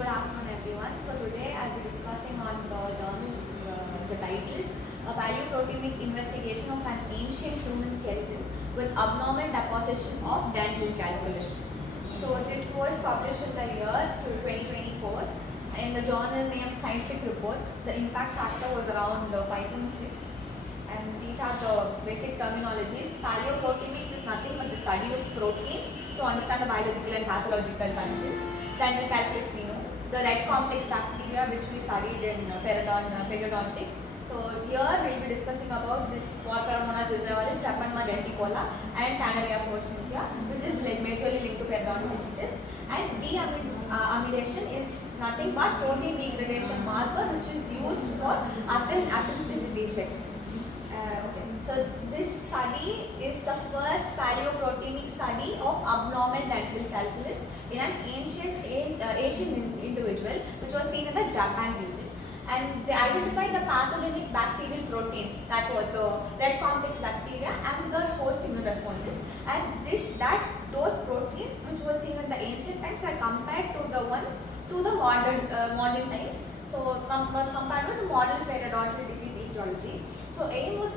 good afternoon everyone. So today I'll be discussing on the journal, the title, A Palaeoproteomic Investigation of an Ancient Human Skeleton with Abnormal Deposition of Dental Calculus. So this was published in the year 2024 in the journal named Scientific Reports. The impact factor was around 5.6. And these are the basic terminologies. Palaeoproteomics is nothing but the study of proteins to understand the biological and pathological functions. Dental calculus we know. The red complex bacteria which we studied in periodontics. So here we will be discussing about this Pheromonas visualis, Treponema denticola and Tanneria forsythia, which is majorly linked to periodontal diseases. And deamidation is nothing but protein degradation marker which is used for authenticity checks. So this study is the first paleoproteomic study of abnormal dental calculus in an ancient Asian individual which was seen in the Japan region. And they identified the pathogenic bacterial proteins, that were the red complex bacteria and the host immune responses. And those proteins which were seen in the ancient times are compared to the ones to the modern times. So was compared with modern periodontal disease etiology. So aim of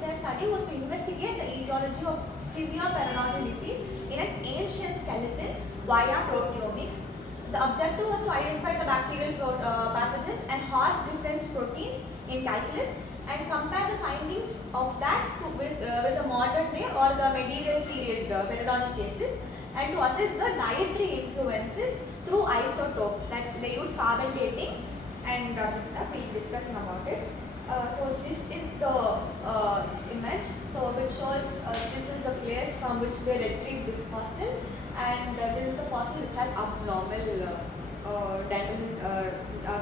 their study was to investigate the etiology of severe periodontal disease in an ancient skeleton via proteomics. The objective was to identify the bacterial pathogens and host defense proteins in calculus and compare the findings of that with the modern day or the medieval period periodontal cases, and to assess the dietary influences through isotope, that they use carbon dating and this stuff. We'll be discussing about it. So this is the image, so which shows this is the place from which they retrieved this fossil, and this is the fossil which has abnormal dental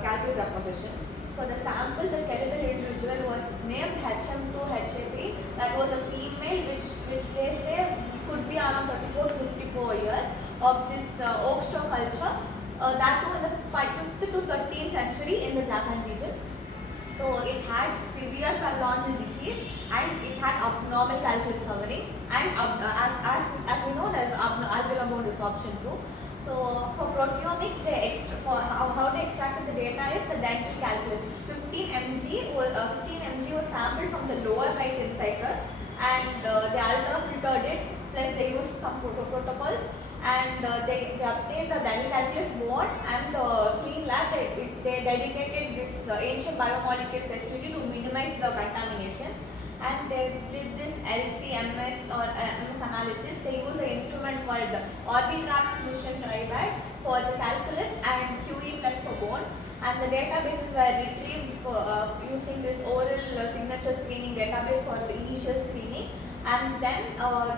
calculus deposition. So the sample, the skeletal individual was named HM2HA3. That was a female which they say could be around 34 to 54 years of this oak straw culture. That too in the 5th to 13th century in the Japan region. So it had severe periodontal disease and it had abnormal calculus covering, and as we know there is alveolar bone resorption too. So for proteomics, how they extracted the data is the dental calculus. 15 mg was sampled from the lower right incisor, and they ultrafiltered it, plus they used some protocols, and they obtained the dental calculus board and the clean lab. They dedicated this ancient biomolecule facility to minimize the contamination, and they did this LC-MS or MS analysis. They used an instrument called Orbitrap fusion tribad for the calculus and QE plus for bone, and the databases were retrieved using this oral signature screening database for the initial screening. And then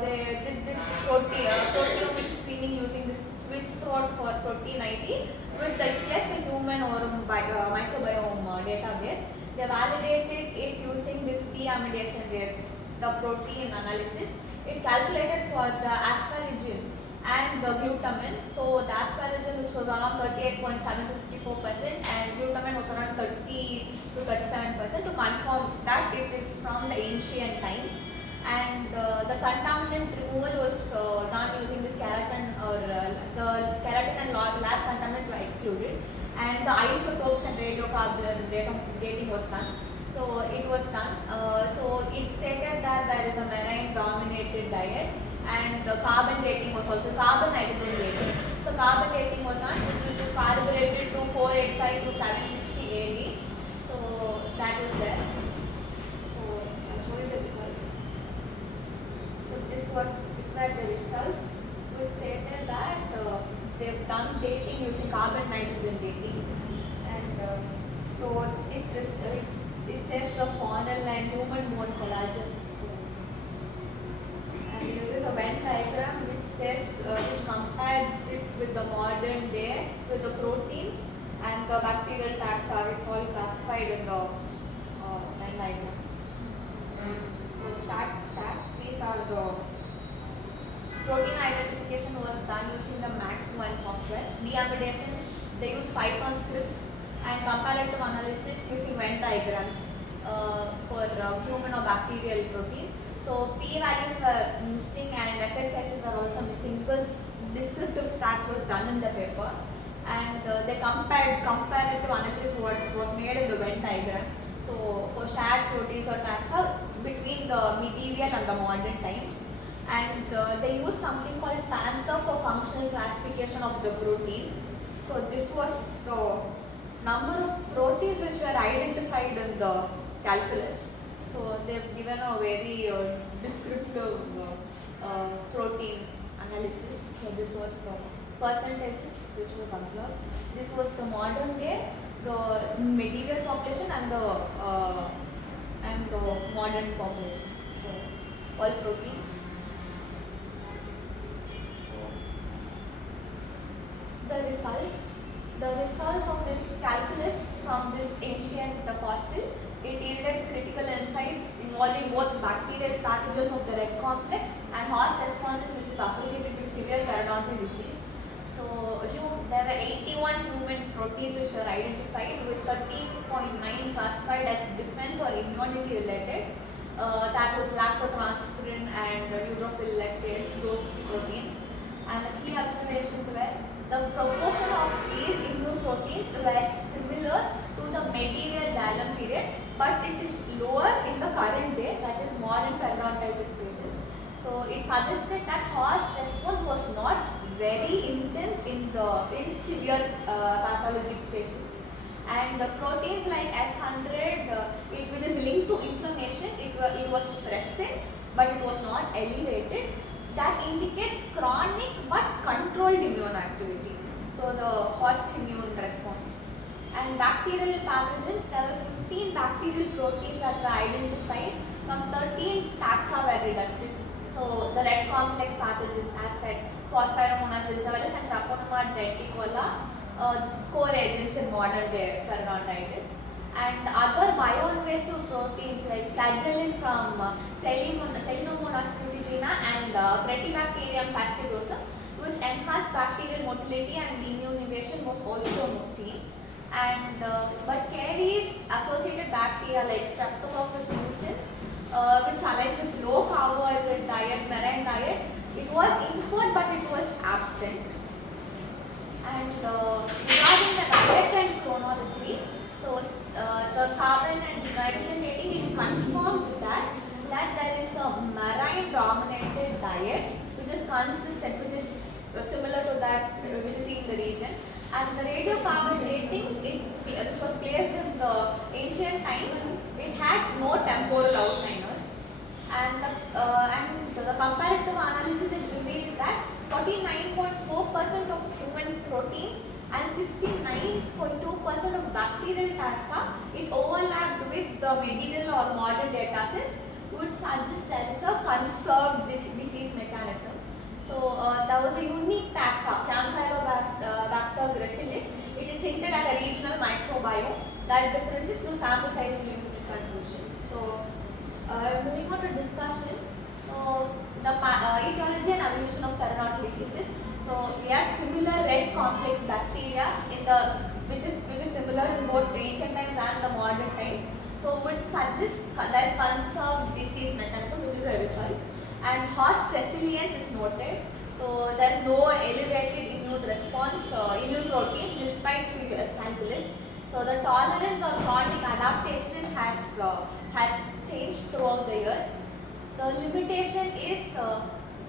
they did this proteomic screening using this Swiss prot for protein ID with the human or microbiome database. They validated it using this deamidation rates, the protein analysis. It calculated for the asparagine and the glutamine. So the asparagine, which was around 38.7 to 54%, and glutamine was around 30 to 37%, to confirm that it is from the ancient times. And the contaminant removal was done using this keratin, or the keratin and lab contaminants were excluded, and the isotopes and radiocarbon dating was done. So it was done. So it stated that there is a marine dominated diet, and the carbon dating was also carbon nitrogen dating. So carbon dating was done, which was calibrated to 485 to 760 AD. So that was there. So I'll show you the results. These were the results, which stated that they've done dating using carbon nitrogen dating, and so it says the faunal and human bone collagen. So, and this is a Venn diagram which says which compares it with the modern day with the proteins and the bacterial taxa. It's all classified in the Venn diagram. So stats. These are the protein identification was done using the Max1 software. Deamidation, they use Python scripts, and comparative analysis using Venn diagrams for human or bacterial proteins. So p values were missing and effect sizes were also missing because descriptive stats was done in the paper. and they comparative analysis what was made in the Venn diagram. So for shared proteins or taxa between the medieval and the modern times, and they used something called Panther for functional classification of the proteins. So this was the number of proteins which were identified in the calculus. So they've given a very descriptive protein analysis. So this was the percentages which was observed. This was the modern day, the medieval population and the modern population. So all proteins. The results of this calculus from this ancient fossil, it yielded critical insights involving both bacterial pathogens of the red complex and host responses which is associated with severe periodontal disease. So there were 81 human proteins which were identified, with 13.9 classified as defense or immunity related. That was lactotransferrin and neutrophil lactase, those proteins. And the key observations were the proportion of these immune proteins were similar to the medieval dialum period, but it is lower in the current day, that is modern periodontitis patients. So it suggested that host response was not very intense in severe pathologic patients. And the proteins like S100, which is linked to inflammation, it was present, but it was not elevated. That indicates chronic but controlled immune activity. So the host immune response. And bacterial pathogens, there were 15 bacterial proteins that were identified, from 13 taxa were deducted. So the red complex pathogens, as said, Phosphomonas zilchavelis and Traponema denticola, core agents in modern day periodontitis. And other bioinvasive proteins like flagellins from Selenomonas putidina and Frettibacterium fastidiosa, which enhance bacterial motility and immune evasion, was also seen. And but carries associated bacteria like Streptococcus mutans, which aligns with low carbohydrate diet, marine diet. It was inferred, but it was absent. And regarding the diet and chronology, so the carbon and nitrogen dating, it confirmed that there is a marine dominated diet which is consistent, which is similar to that which is seen in the region. And the radiocarbon dating, which was placed in the ancient times, it had no temporal outliners. And the comparative analysis, it revealed that 49.4% of human proteins and 69.2% of bacterial taxa, it overlapped with the medieval or modern data sets, which suggests there is a conserved disease mechanism. So there was a unique taxa, Campylobacter gracilis. It is hinted at a regional microbiome that differences through sample size limited conclusion. So moving on to discussion, so the etiology and evolution of periodontal diseases. So we have similar red complex bacteria which is similar in both ancient times and the modern times. So which suggests there is conserved disease mechanism, which is a result. And host resilience is noted. So there is no elevated immune response, immune proteins despite severe calculus. So the tolerance or chronic adaptation has changed throughout the years. The limitation is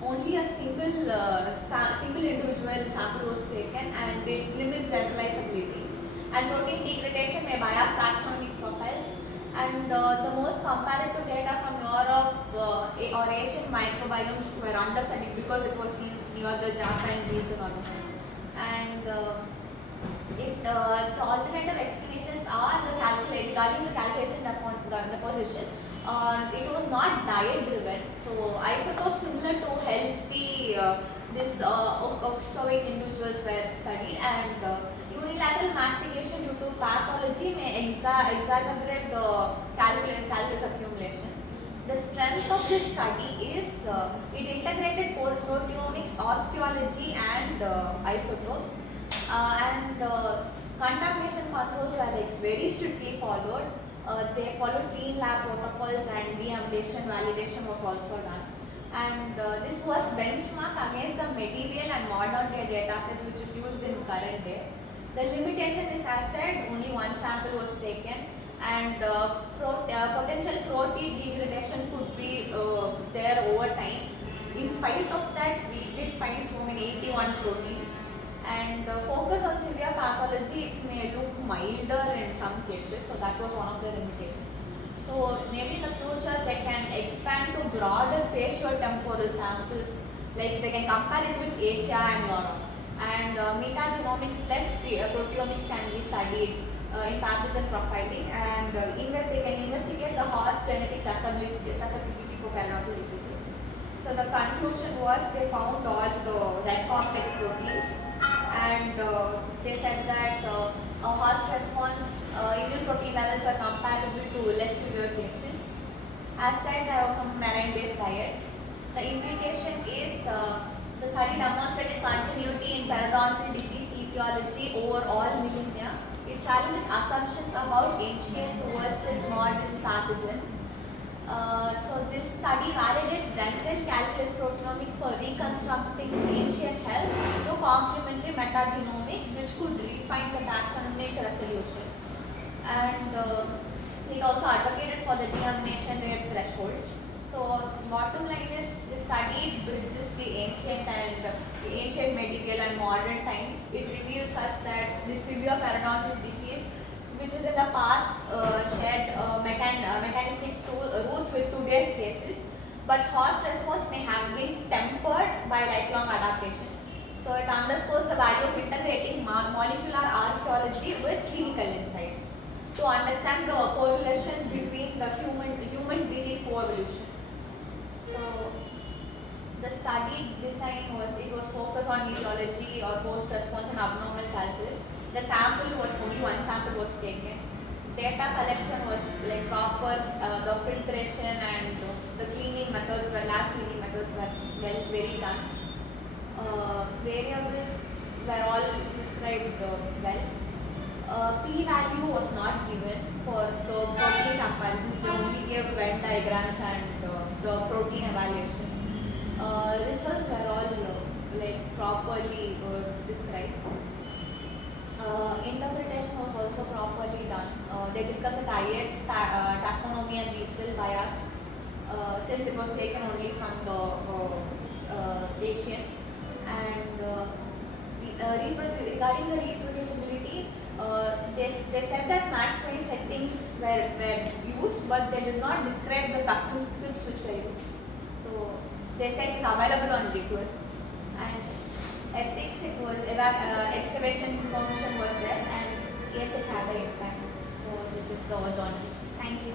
only a single individual sample was taken, and it limits generalizability. And protein degradation may bias taxonomic profiles. And the most comparative data from Europe or Asian microbiomes were understudied because it was seen near the Japan region also. And the alternative explanations are regarding the calculation deposition. It was not diet driven. So isotopes similar to healthy obstetric individuals were studied, and unilateral mastication due to pathology may exacerbate the calculus accumulation. The strength of this study is it integrated proteomics, osteology, and isotopes, and contamination controls were very strictly followed. They followed clean lab protocols, and deamination validation was also done. And this was benchmarked against the medieval and modern day data sets which is used in current day. The limitation is, as said, only one sample was taken, and potential protein degradation could be there over time. In spite of that, we did find so many 81 proteins, and focus on severe pathology, it may look milder in some cases, so that was one of the limitations. So maybe in the future they can expand to broader spatio-temporal samples, like they can compare it with Asia and Europe. And metagenomics plus proteomics can be studied in pathogen profiling, and they can investigate the host genetic susceptibility for periodontal diseases. So the conclusion was they found all the red complex proteins, and they said that a host response immune protein levels are comparable to less severe cases. As said, there was some marine-based diet. The implication is the study demonstrated continuity in periodontal disease etiology over all millennia. It challenges assumptions about ancient versus modern pathogens. So this study validates dental calculus proteomics for reconstructing ancient health through complementary metagenomics, which could refine the taxonomic resolution. And it also advocated for the deamination rate threshold. So bottom line is, this study bridges the ancient medieval and modern times. It reveals us that the severe periodontal disease, which is in the past shared mechanistic roots with today's cases, but host response may have been tempered by lifelong adaptation. So it underscores the value of integrating molecular archaeology with clinical insights to understand the correlation between the human disease coevolution. So the study design was focused on etiology or host response and abnormal calculus. The sample was only one sample was taken. Data collection was like proper. The filtration and the cleaning methods were lab cleaning methods were very done. Variables were all described well. P-value was not given for the protein comparisons. They only gave Venn diagrams and the protein evaluation. Results were all properly described. Interpretation was also properly done. They discussed the diet, taxonomy and regional bias, since it was taken only from the Asian. And regarding the reproducibility, they said that max point settings were used, but they did not describe the custom scripts which were used. So they said it's available on request. And ethics, it was excavation permission was there, and yes, it had an impact. So this is the journal. Thank you.